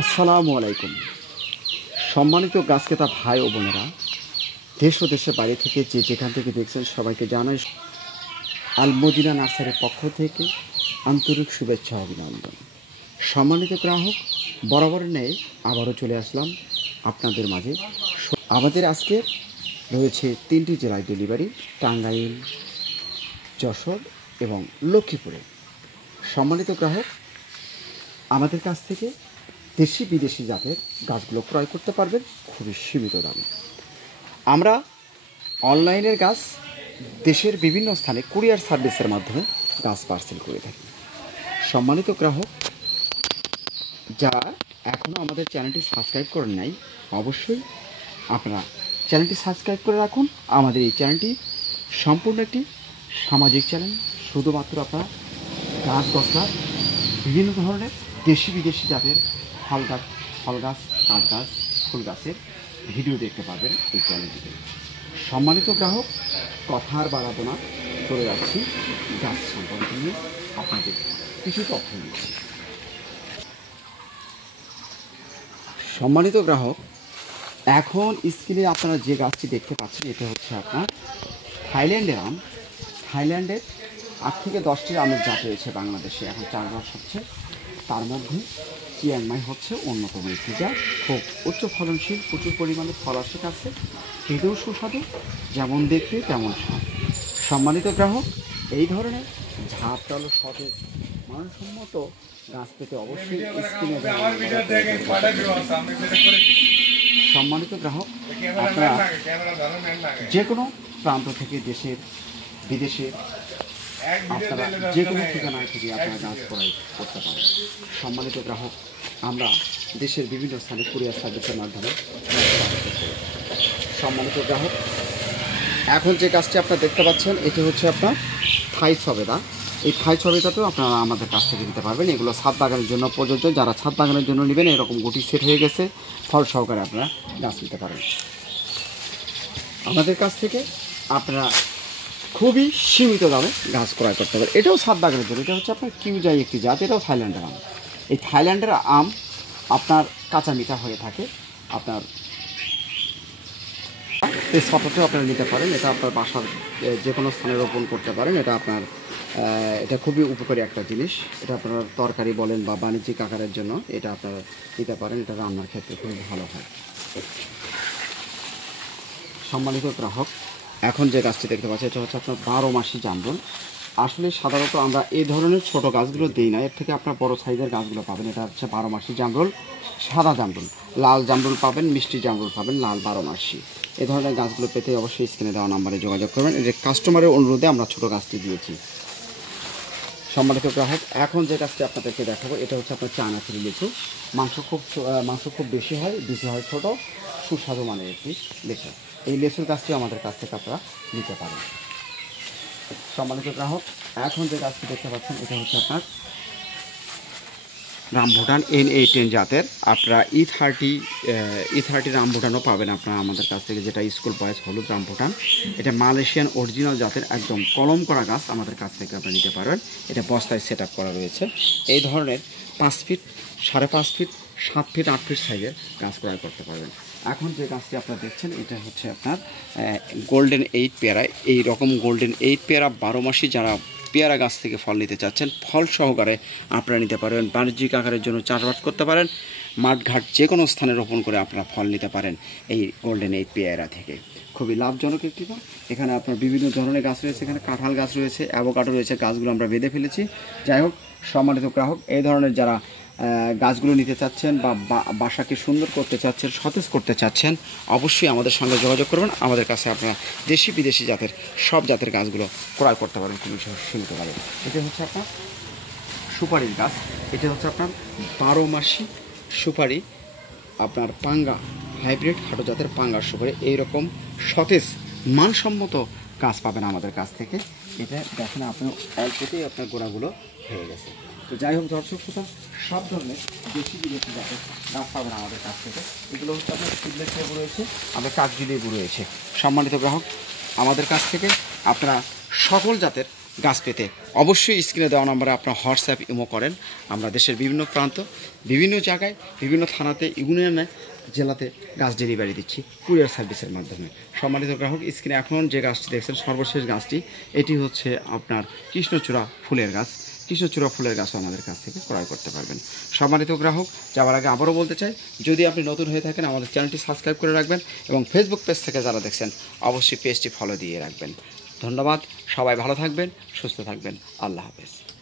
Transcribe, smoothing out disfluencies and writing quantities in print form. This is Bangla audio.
আসসালামু আলাইকুম। সম্মানিত গাছ ক্রেতা ভাই ও বোনেরা, দেশ ও দেশের বাইরে থেকে যে যেখান থেকে দেখছেন সবাইকে জানাই আল মদিনা নার্সারির পক্ষ থেকে আন্তরিক শুভেচ্ছা অভিনন্দন। সম্মানিত গ্রাহক, বরাবরের ন্যায় আবারও চলে আসলাম আপনাদের মাঝে। আমাদের আজকে রয়েছে 3টি জেলায় ডেলিভারি: টাঙ্গাইল, যশোর এবং লক্ষ্মীপুরে। সম্মানিত গ্রাহক, আমাদের কাছ থেকে দেশি বিদেশি জাতের গাছগুলো ক্রয় করতে পারবেন খুবই সীমিত দামে। আমরা অনলাইনের গাছ দেশের বিভিন্ন স্থানে কুরিয়ার সার্ভিসের মাধ্যমে গাছ পার্সেল করে থাকি। সম্মানিত গ্রাহক, যারা এখনও আমাদের চ্যানেলটি সাবস্ক্রাইব করেন নাই, অবশ্যই আপনারা চ্যানেলটি সাবস্ক্রাইব করে রাখুন। আমাদের এই চ্যানেলটি সম্পূর্ণ একটি সামাজিক চ্যানেল। শুধুমাত্র আপনারা গাছ গছরা বিভিন্ন ধরনের দেশি বিদেশি জাতের ফল গাছ, কাঠ গাছ, ফুল গাছের ভিডিও দেখতে পাবেন এই চ্যানেলটিতে। সম্মানিত গ্রাহক, কথা আর বাড়াবো না, চলে যাচ্ছি গাছ সম্পর্কে নিয়ে আপনাদের কিছু তথ্য নিয়ে। সম্মানিত গ্রাহক, এখন স্ক্রিনে আপনারা যে গাছটি দেখতে পাচ্ছেন এটা হচ্ছে আপনার থাইল্যান্ডের আম। থাইল্যান্ডের 8 থেকে 10টি আমের জাত রয়েছে বাংলাদেশে, এখন 4 গাছ হচ্ছে। তার মধ্যে চিয়াংমাই হচ্ছে অন্যতম একটি জাত। খুব উচ্চ ফলনশীল, প্রচুর পরিমাণে ফল আসে কাছে, খেতেও সুস্বাদু, যেমন দেখতে তেমন স্বাদ। সম্মানিত গ্রাহক, এই ধরনের ঝাঁপটালো সতেজ মানসম্মত গাছ পেতে অবশ্যই স্ক্রিনে সম্মানিত গ্রাহক, আপনারা যে কোনো প্রান্ত থেকে দেশের বিদেশের আপনারা যে কোনো ঠিকানায় থেকে আপনারা গাছ ক্রয় করতে পারেন। সম্মানিত গ্রাহক, আমরা দেশের বিভিন্ন স্থানে কুরিয়ার সার্ভিসের মাধ্যমে। সম্মানিত গ্রাহক, এখন যে গাছটি আপনারা দেখতে পাচ্ছেন এটি হচ্ছে আপনার থাই সবেদা। এই থাই সবেদাতেও আপনারা আমাদের কাছ থেকে নিতে পারবেন। এগুলো ছাদ বাগানের জন্য প্রযোজ্য। যারা ছাদ বাগানের জন্য নেবেন, এরকম গুটি সেট হয়ে গেছে, ফল সহকারে আপনারা গাছ নিতে পারেন আমাদের কাছ থেকে। আপনারা খুবই সীমিত দামে গাছ ক্রয় করতে পারেন। এটাও ছাদ বাগানের জন্য। এটা হচ্ছে আপনার কিউজাই একটি জাত, এটাও থাইল্যান্ডের আম। এই থাইল্যান্ডের আম আপনার কাঁচা মিঠা হয়ে থাকে। আপনার এই সফটটাও আপনারা নিতে পারেন। এটা আপনার বাসার যে কোনো স্থানে রোপণ করতে পারেন। এটা খুবই উপকারী একটা জিনিস। এটা আপনার তরকারি বলেন বা বাণিজ্যিক আকারের জন্য এটা আপনারা নিতে পারেন। এটা রান্নার ক্ষেত্রে খুবই ভালো হয়। সম্মানিত গ্রাহক, এখন যে গাছটি দেখতে পাচ্ছি এটা হচ্ছে আপনার 12 মাসি জামরুল। আসলে সাধারণত আমরা এই ধরনের ছোট গাছগুলো দিই না, এর থেকে আপনার বড় সাইজের গাছগুলো পাবেন। এটা হচ্ছে 12 মাসি জামরুল, সাদা জামরুল, লাল জামরুল পাবেন, মিষ্টি জামরুল পাবেন, লাল 12 মাসি। এই ধরনের গাছগুলো পেতে অবশ্যই স্ক্রিনে দেওয়া নাম্বারে যোগাযোগ করবেন। এই যে কাস্টমারের অনুরোধে আমরা ছোট গাছটি দিয়েছি। সম্মানিত গ্রাহক, এখন যে গাছটি আপনাদেরকে দেখাবো এটা হচ্ছে আপনার চায়না থ্রি লিচু। মাংস খুব বেশি হয়, বেশি হয় ছোট, সুস্বাদু মানের একটি লিচু। এই লিচুর গাছটি আমাদের কাছ থেকে আপনারা নিতে পারেন। সম্মানিত গ্রাহক, এখন যে গাছটি দেখতে পাচ্ছেন এটা হচ্ছে আপনার রামভুটান NA10 জাতের। আপনারা E30 রামভুটানও পাবেন আপনারা আমাদের কাছ থেকে, যেটা স্কুল বয়স হলুদ রামভুটান। এটা মালয়েশিয়ান অরিজিনাল জাতের, একদম কলম করা গাছ আমাদের কাছ থেকে আপনারা নিতে পারবেন। এটা বস্তায় সেট আপ করা রয়েছে। এই ধরনের 5 ফিট, 5.5 ফিট, 7 ফিট, 8 ফিট সাইজের গাছ ক্রয় করতে পারবেন। এখন যে গাছটি আপনারা দেখছেন এটা হচ্ছে আপনার গোল্ডেন 8 পেয়ারা। এই রকম গোল্ডেন 8 পেয়ারা 12 মাসি যারা পেয়ারা গাছ থেকে ফল নিতে চাচ্ছেন, ফল সহকারে আপনারা নিতে পারবেন। বাণিজ্যিক আকারের জন্য চাষবাস করতে পারেন। মাঠঘাট যে কোনো স্থানে রোপণ করে আপনারা ফল নিতে পারেন এই গোল্ডেন 8 পেয়ারা থেকে। খুবই লাভজনক একটি গাছ। এখানে আপনার বিভিন্ন ধরনের গাছ রয়েছে, এখানে কাঁঠাল গাছ রয়েছে, অ্যাভোকাডো রয়েছে। গাছগুলো আমরা বেঁধে ফেলেছি। যাই হোক, সম্মানিত গ্রাহক, এই ধরনের যারা গাছগুলো নিতে চাচ্ছেন বা বাসাকে সুন্দর করতে চাচ্ছেন, সতেজ করতে চাচ্ছেন, অবশ্যই আমাদের সঙ্গে যোগাযোগ করবেন। আমাদের কাছে আপনারা দেশি বিদেশি জাতের সব জাতের গাছগুলো ক্রয় করতে পারেন খুবই সীমিত দামে। এটা হচ্ছে আপনার সুপারির গাছ। এটা হচ্ছে আপনার 12 মাসি সুপারি, আপনার পাঙ্গা হাইব্রিড খাটো জাতের পাঙ্গার সুপারি। এইরকম সতেজ মানসম্মত গাছ পাবেন আমাদের কাছ থেকে। এটা দেখেন আপনি অল্পতেই আপনার গোড়াগুলো হয়ে গেছে। তো যাই হোক দর্শক শ্রোতা, সব ধরনের দেশি বিদেশি জাতের গাছ পাবেন আমাদের কাছ থেকে। এগুলো হচ্ছে আপনার সিডলেস লেবু রয়েছে, আমাদের কাগজি লেবু রয়েছে। সম্মানিত গ্রাহক, আমাদের কাছ থেকে আপনারা সকল জাতের গাছ পেতে অবশ্যই স্ক্রিনে দেওয়া নম্বরে আপনার হোয়াটসঅ্যাপ ইমো করেন। আমরা দেশের বিভিন্ন প্রান্ত, বিভিন্ন জায়গায়, বিভিন্ন থানাতে, ইউনিয়নে, জেলাতে গাছ ডেলিভারি দিচ্ছি কুরিয়ার সার্ভিসের মাধ্যমে। সম্মানিত গ্রাহক, স্ক্রিনে এখন যে গাছটি দেখছেন সর্বশেষ গাছটি, এটি হচ্ছে আপনার কৃষ্ণচূড়া ফুলের গাছ। কৃষ্ণচূড়া ফুলের গাছও আমাদের কাছ থেকে ক্রয় করতে পারবেন। সম্মানিত গ্রাহক, যাওয়ার আগে আবারও বলতে চাই, যদি আপনি নতুন হয়ে থাকেন আমাদের চ্যানেলটি সাবস্ক্রাইব করে রাখবেন এবং ফেসবুক পেজ থেকে যারা দেখছেন অবশ্যই পেজটি ফলো দিয়ে রাখবেন। ধন্যবাদ। সবাই ভালো থাকবেন, সুস্থ থাকবেন। আল্লাহ হাফেজ।